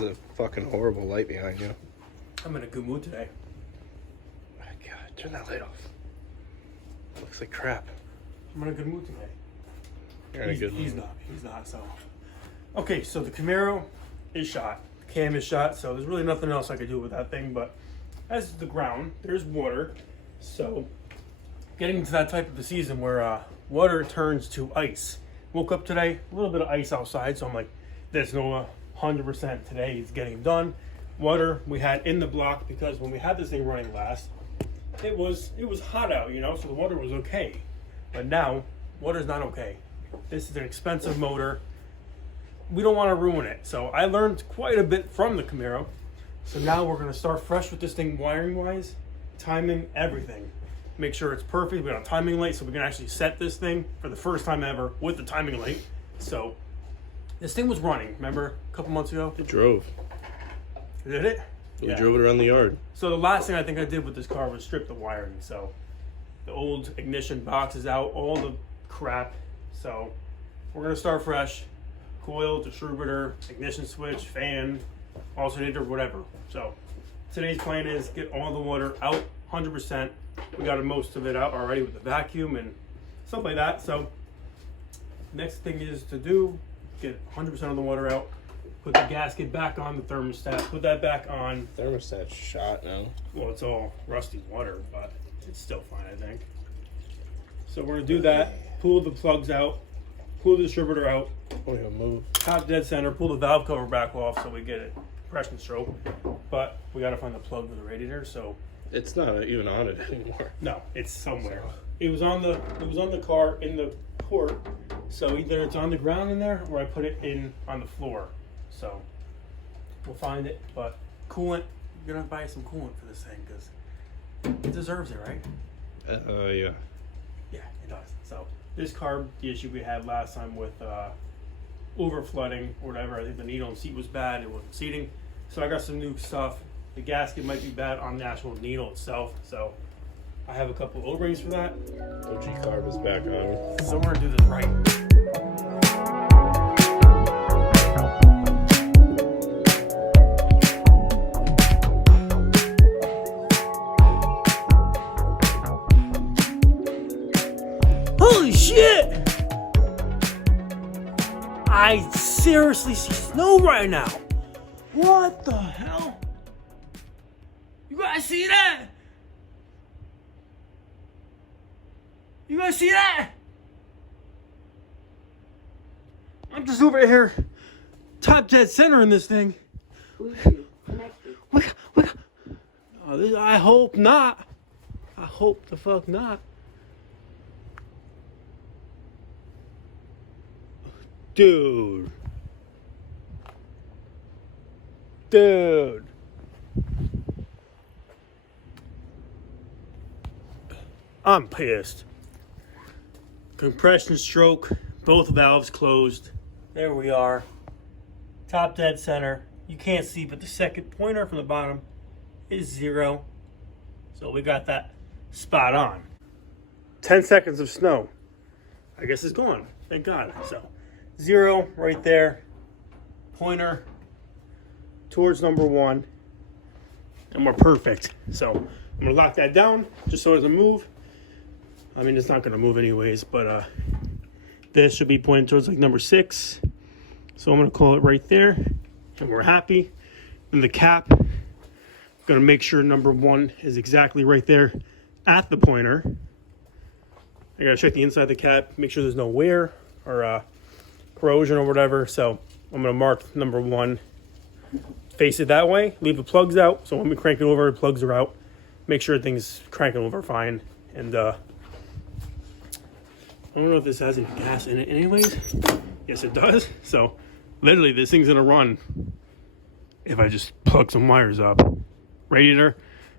There's a fucking horrible light behind you. I'm in a good mood today. Oh, God, turn that light off. Looks like crap. I'm in a good mood today. You're in a good mood. He's not, so. Okay, so the Camaro is shot. The cam is shot, so there's really nothing else I could do with that thing, but as the ground, there's water. So, getting into that type of a season where water turns to ice. Woke up today, a little bit of ice outside, so I'm like, there's no 100% today is getting done. Water we had in the block because when we had this thing running last, it was hot out, you know, so the water was okay. But now, water's not okay. This is an expensive motor. We don't want to ruin it. So I learned quite a bit from the Camaro. So now we're going to start fresh with this thing wiring-wise, timing, everything. Make sure it's perfect. We got a timing light so we can actually set this thing for the first time ever with the timing light. So this thing was running, remember, a couple months ago? It drove. Did it? We drove it around the yard. So the last thing I think I did with this car was strip the wiring. So the old ignition box is out, all the crap. So we're going to start fresh. Coil, distributor, ignition switch, fan, alternator, whatever. So today's plan is get all the water out 100%. We got most of it out already with the vacuum and stuff like that. So next thing is to do, get 100% of the water out, put the gasket back on the thermostat, put that back on. Thermostat's shot now. Well, it's all rusty water, but it's still fine, I think. So we're gonna do that, pull the plugs out, pull the distributor out, Don't even move. top dead center, pull the valve cover back off so we get a compression stroke. But we gotta find the plug for the radiator, so. It's not even on it anymore. No, it's somewhere. It was on the car in the port, so either it's on the ground in there or I put it in on the floor. So we'll find it. But coolant, you're gonna buy some coolant for this thing because it deserves it, right? Yeah. Yeah, it does. So this carb, the issue we had last time with over flooding or whatever, I think the needle and seat was bad. It wasn't seating. So I got some new stuff. The gasket might be bad on the actual needle itself. So I have a couple O-rings for that. OG carb is back on. So we're gonna do this right. Holy shit! I seriously see snow right now. What the hell? You guys see that? You guys see that? I'm just over here, top dead center in this thing. I hope not. I hope the fuck not. Dude. I'm pissed. Compression stroke, both valves closed. There we are. Top dead center. You can't see, but the second pointer from the bottom is 0. So we got that spot on. 10 seconds of snow. I guess it's gone. Thank God. So 0 right there. Pointer towards number 1. And we're perfect. So I'm gonna lock that down just so it doesn't move. I mean, it's not gonna move anyways, but this should be pointing towards like number 6. So I'm gonna call it right there. And we're happy. And the cap, I'm gonna make sure number 1 is exactly right there at the pointer. I gotta check the inside of the cap, make sure there's no wear or corrosion or whatever. So I'm gonna mark number 1, face it that way, leave the plugs out. So when we crank it over, the plugs are out. Make sure things cranking over fine. And I don't know if this has any gas in it anyways. Yes, it does. So literally this thing's gonna run if I just plug some wires up. Radiator,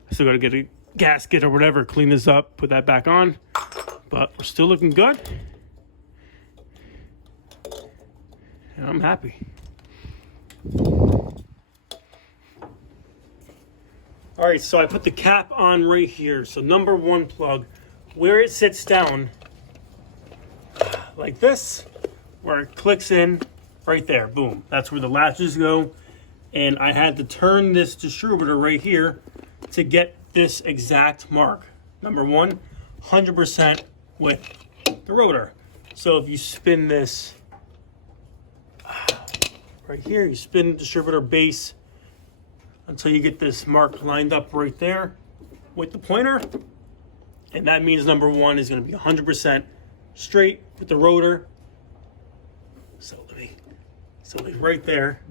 I still gotta get a gasket or whatever, clean this up, put that back on. But we're still looking good. And I'm happy. All right, so I put the cap on right here. So number 1 plug, where it sits down, like this, where it clicks in, right there, boom. That's where the latches go. and I had to turn this distributor right here to get this exact mark. Number one, 100% with the rotor. So if you spin this right here, you spin the distributor base until you get this mark lined up right there with the pointer. And that means number one is going to be 100% straight with the rotor. So let me right there.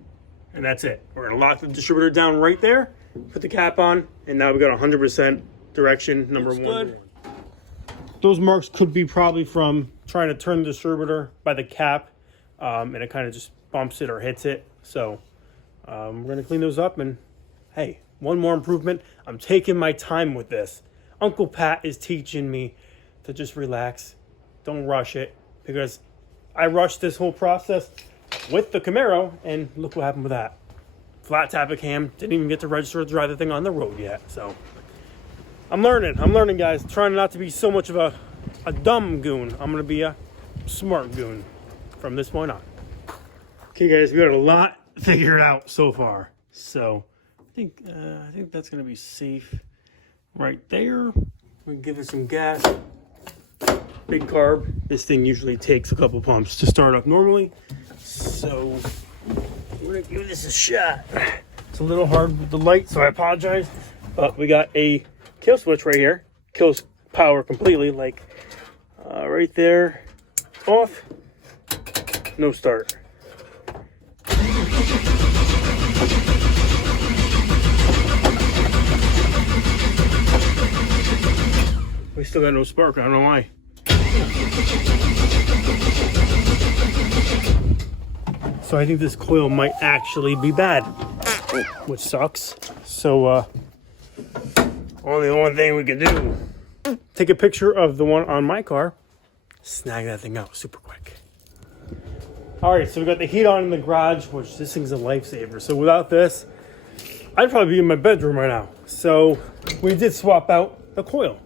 And that's it. We're going to lock the distributor down right there, put the cap on, and now we got 100% direction, number one. Good. Those marks could be probably from trying to turn the distributor by the cap, and it kind of just bumps it or hits it. So we're going to clean those up, and hey, one more improvement. I'm taking my time with this. Uncle Pat is teaching me to just relax. Don't rush it, because I rushed this whole process with the Camaro, and look what happened with that. Flat tap a cam, didn't even get to register to drive the thing on the road yet. So I'm learning, guys. Trying not to be so much of a dumb goon. I'm gonna be a smart goon from this point on. Okay, guys, we got a lot figured out so far. So I think that's gonna be safe right there. We give it some gas. Big carb. This thing usually takes a couple pumps to start up normally. So we're gonna give this a shot. It's a little hard with the light, so I apologize. But we got a kill switch right here. Kills power completely, like right there. Off. No start. We still got no spark. I don't know why. So I think this coil might actually be bad, which sucks. So only one thing we can do, take a picture of the one on my car, snag that thing out super quick. All right, so we got the heat on in the garage, which this thing's a lifesaver. So without this, I'd probably be in my bedroom right now. So we did swap out the coil.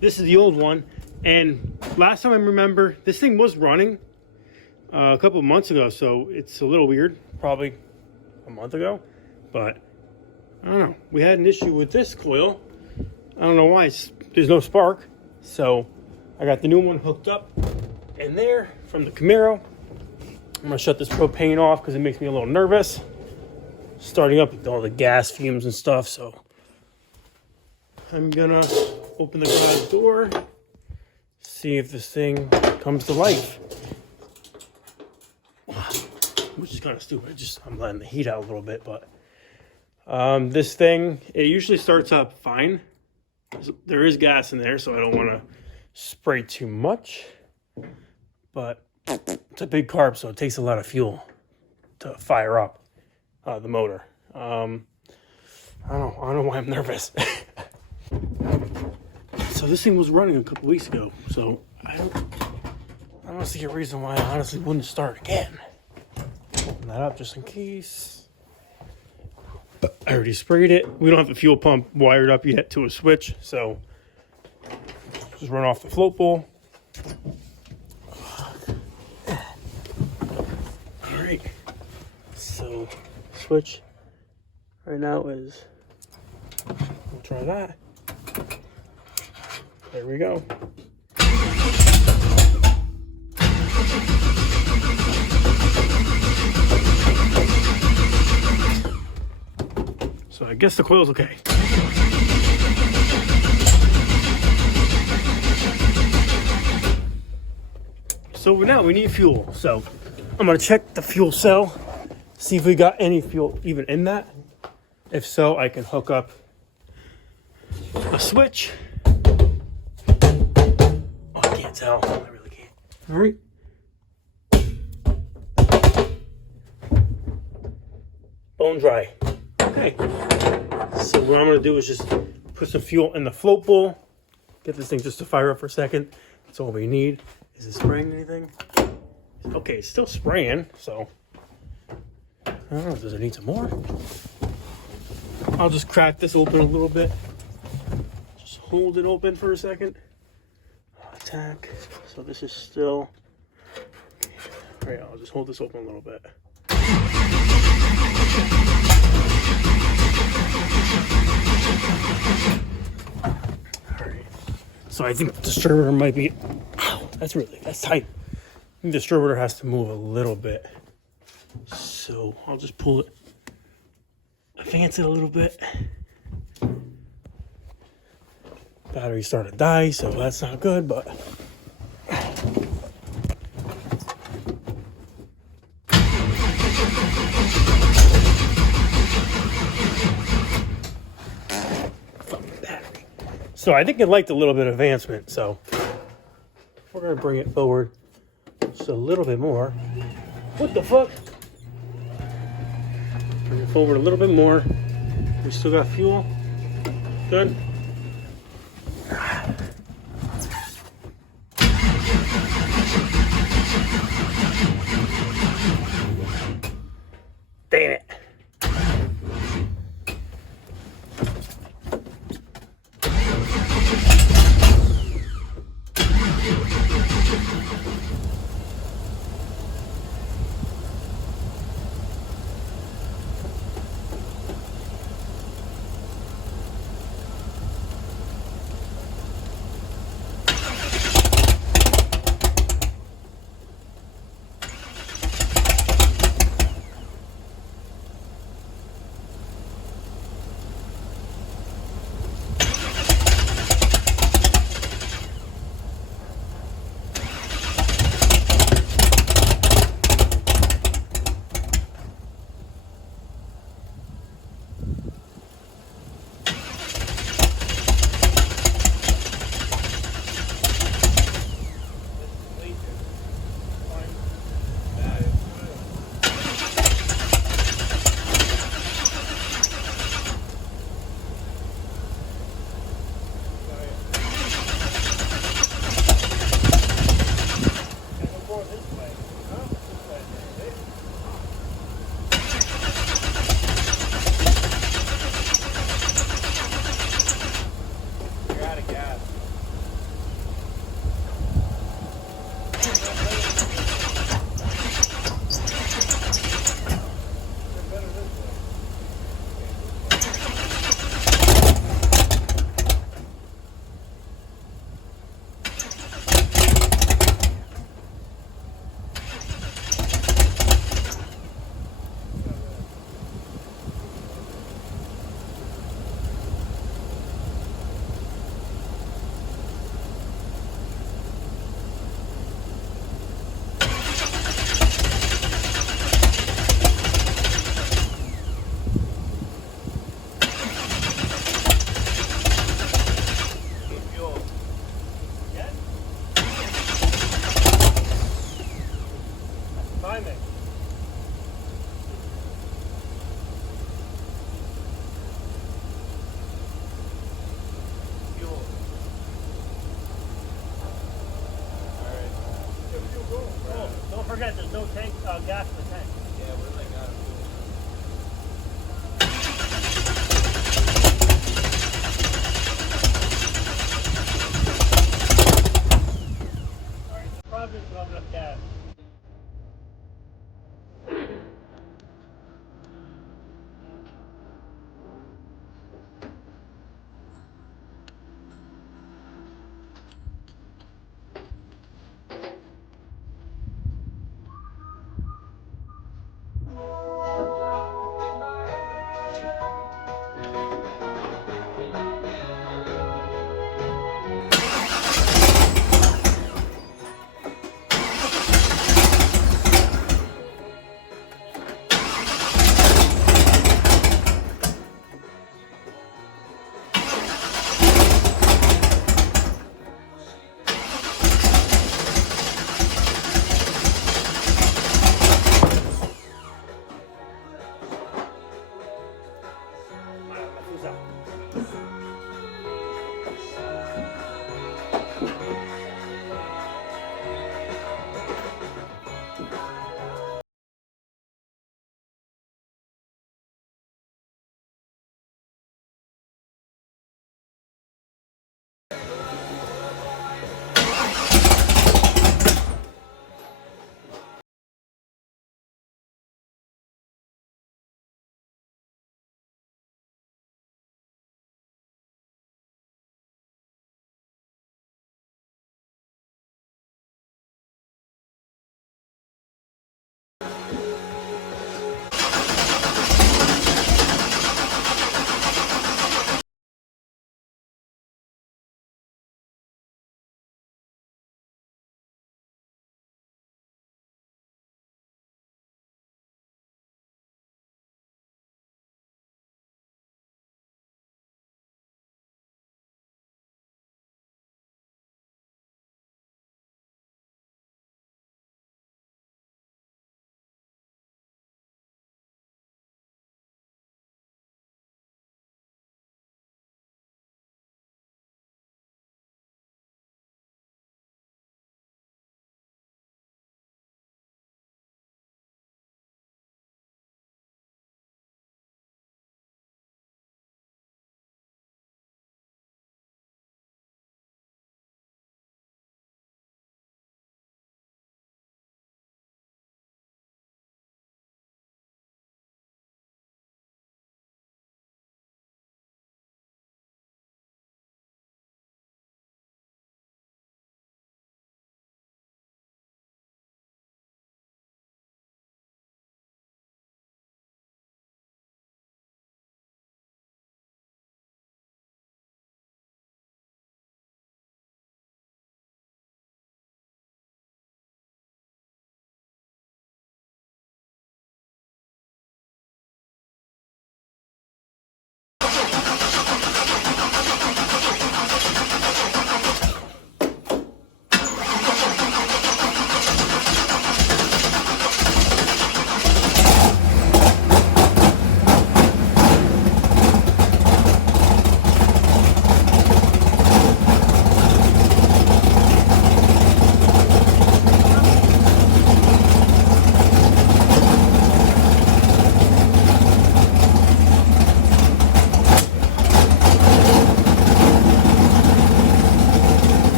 This is the old one, and last time I remember, this thing was running a couple of months ago, so it's a little weird, probably a month ago, but I don't know. We had an issue with this coil. I don't know why, there's no spark. So I got the new one hooked up in there from the Camaro. I'm gonna shut this propane off because it makes me a little nervous. Starting up with all the gas fumes and stuff, so I'm gonna open the garage door, see if this thing comes to life. Which is kind of stupid. I'm letting the heat out a little bit, but this thing, it usually starts up fine. There is gas in there, so I don't want to spray too much, but it's a big carb, so it takes a lot of fuel to fire up the motor. I don't know why I'm nervous. So this thing was running a couple weeks ago, so I don't see a reason why I honestly wouldn't start again. Open that up just in case. I already sprayed it. We don't have the fuel pump wired up yet to a switch, so just run off the float bowl. All right. So switch right now is, we'll try that. There we go. So I guess the coil's okay. So now we need fuel. So I'm gonna check the fuel cell, see if we got any fuel even in that. If so, I can hook up a switch. Oh, I can't tell. I really can't. All right. Bone dry. Okay. So what I'm gonna do is just put some fuel in the float bowl. Get this thing just to fire up for a second. That's all we need. Is it spraying anything? Okay, it's still spraying, so I don't know, does it need some more? I'll just crack this open a little bit. Just hold it open for a second. Attack. So this is still, all right, I'll just hold this open a little bit. Alright. So I think the distributor might be, ow, that's tight. I think the distributor has to move a little bit. So I'll just pull it, advance it a little bit. Battery started to die, so that's not good, but battery. So I think it liked a little bit of advancement, so we're gonna bring it forward just a little bit more. What the fuck? Bring it forward a little bit more. We still got fuel. Good. Damn it. Don't forget, there's no tank, gas in the tank. Yeah, we're like out of fuel. Alright, the problem is we don't have enough gas.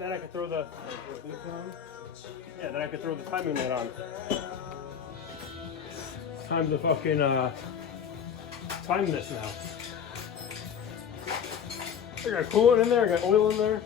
Then I could throw the then I could throw the timing light on. Time to fucking time this now. I got coolant in there, I got oil in there.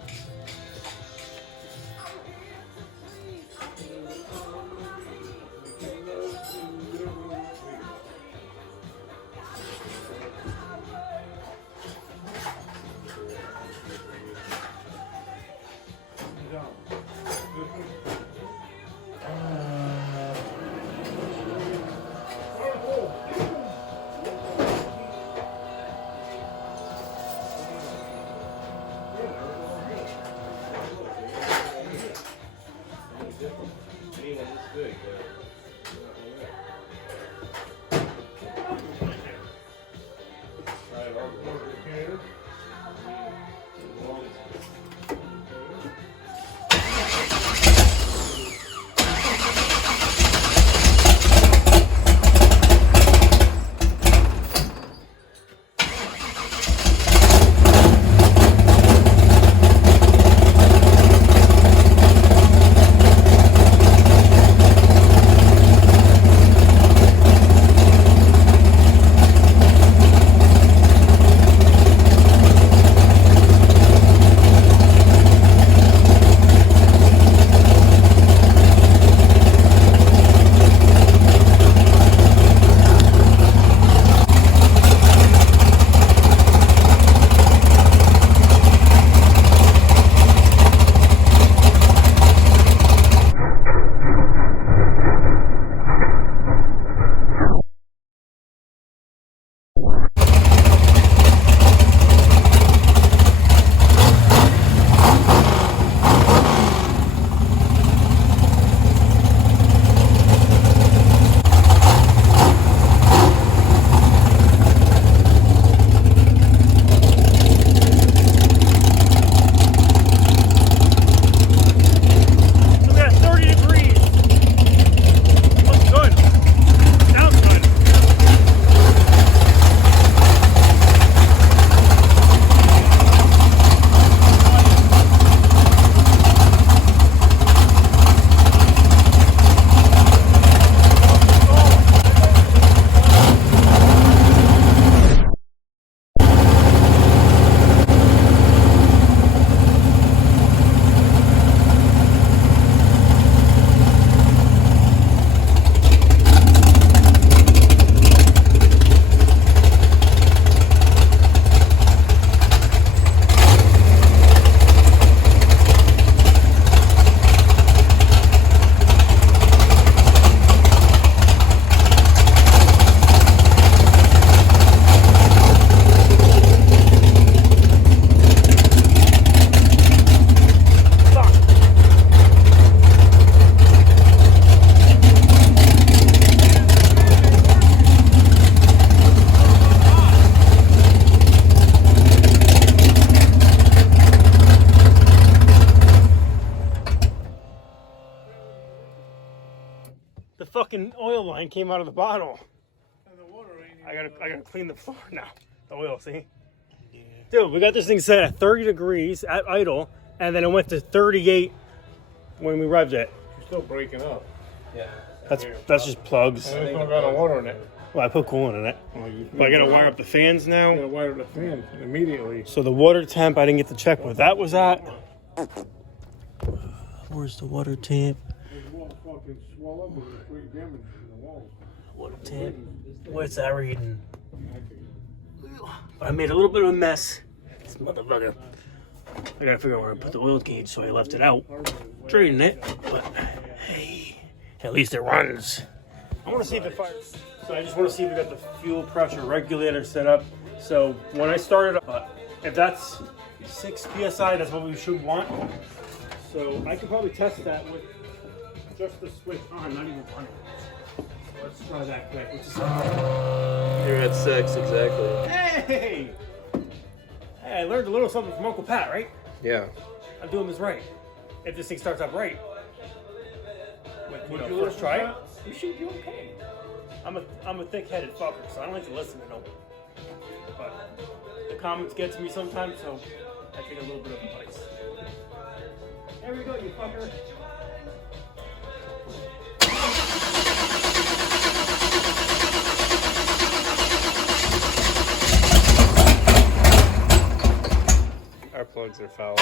The fucking oil line came out of the bottle. And the water ain't I gotta clean the floor now. The oil, see? Yeah. Dude, we got this thing set at 30 degrees at idle, and then it went to 38 when we revved it. You're still breaking up. Yeah. That's just plugs. And there's no got no water in it. Well, I put coolant in it. But I gotta wire up the fans now. You gotta wire the fan immediately. So the water temp, I didn't get to check what that was at. Where's the water temp? The wall fucking swell up with the great damage in the walls. Water temp. What's that reading? I made a little bit of a mess. This motherfucker. I gotta figure out where I put the oil gauge, so I left it out. Draining it, but hey, at least it runs. I want to see if it fires. So I just want to see if we got the fuel pressure regulator set up. So when I started up, if that's 6 psi, that's what we should want. So I can probably test that with just the switch on, not even running. So let's try that quick. You're at 6, exactly. Hey! Hey, I learned a little something from Uncle Pat, right? Yeah. I'm doing this right. If this thing starts up right, first try it, we should be okay. I'm a thick-headed fucker, so I don't like to listen to nobody. But the comments get to me sometimes, so I take a little bit of advice. There we go, you fucker. Our plugs are foul.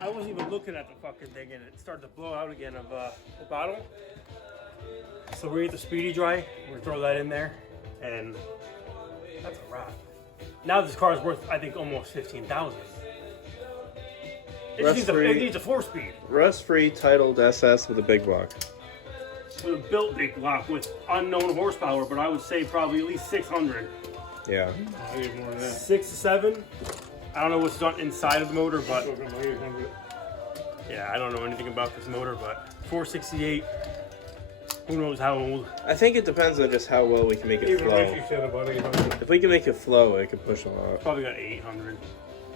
I wasn't even looking at the fucking thing and it started to blow out again of the bottle. So we're gonna get the speedy dry. We're gonna throw that in there and that's a wrap. Now this car is worth, I think, almost 15,000. It needs a 4-speed. Rust-free titled SS with a big block. With a built big block with unknown horsepower, but I would say probably at least 600. Yeah. I need more than that. 6 to 7. I don't know what's done inside of the motor, but yeah, I don't know anything about this motor, but 468. Who knows how old? I think it depends on just how well we can make it Even flow. Richie said about 800. If we can make it flow, it could push a lot. Probably got 800.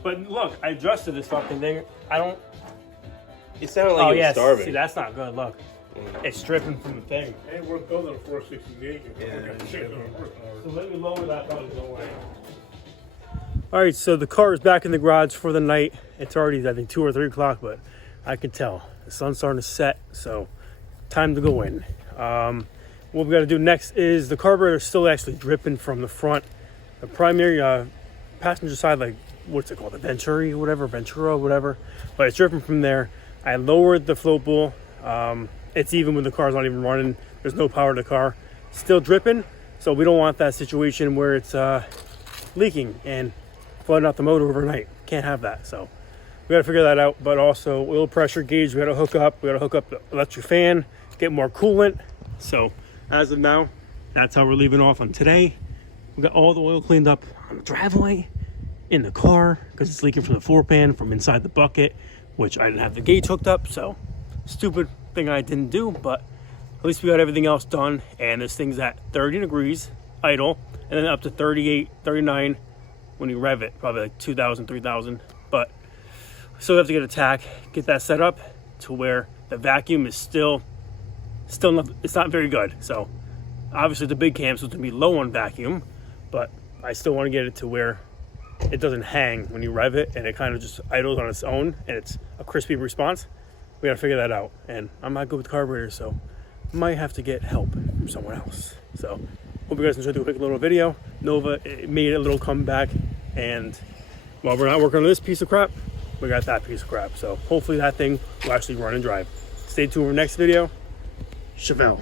But look, I adjusted this fucking thing. I don't. It sounded like it was starving. See, that's not good. Look, it's dripping from the thing. Ain't worth building a 468. Yeah. So let me lower that probably no way. All right, so the car is back in the garage for the night. It's already, I think, 2 or 3 o'clock, but I can tell the sun's starting to set, so time to go in. What we got to do next is the carburetor is still actually dripping from the front, the primary passenger side, like what's it called, the Ventura, whatever. But it's dripping from there. I lowered the float bowl. It's even when the car's not even running. There's no power to the car. Still dripping, so we don't want that situation where it's leaking and flooding out the motor overnight. Can't have that, so we got to figure that out. But also oil pressure gauge, we got to hook up. We got to hook up the electric fan, get more coolant. So as of now, that's how we're leaving off on today. We got all the oil cleaned up on the driveway, in the car, because it's leaking from the floor pan from inside the bucket, which I didn't have the gauge hooked up. So stupid thing I didn't do, but at least we got everything else done. And this thing's at 30 degrees idle, and then up to 38, 39 when you rev it, probably like 2,000, 3,000. But still have to get a tack, get that set up to where the vacuum is still not, it's not very good. So obviously the big cam's going to be low on vacuum, but I still want to get it to where it doesn't hang when you rev it and it kind of just idles on its own and it's a crispy response. We got to figure that out, and I'm not good with carburetors, so might have to get help from someone else. So hope you guys enjoyed the quick little video. Nova made a little comeback, and while we're not working on this piece of crap, we got that piece of crap. So hopefully that thing will actually run and drive. Stay tuned for the next video. Chevelle.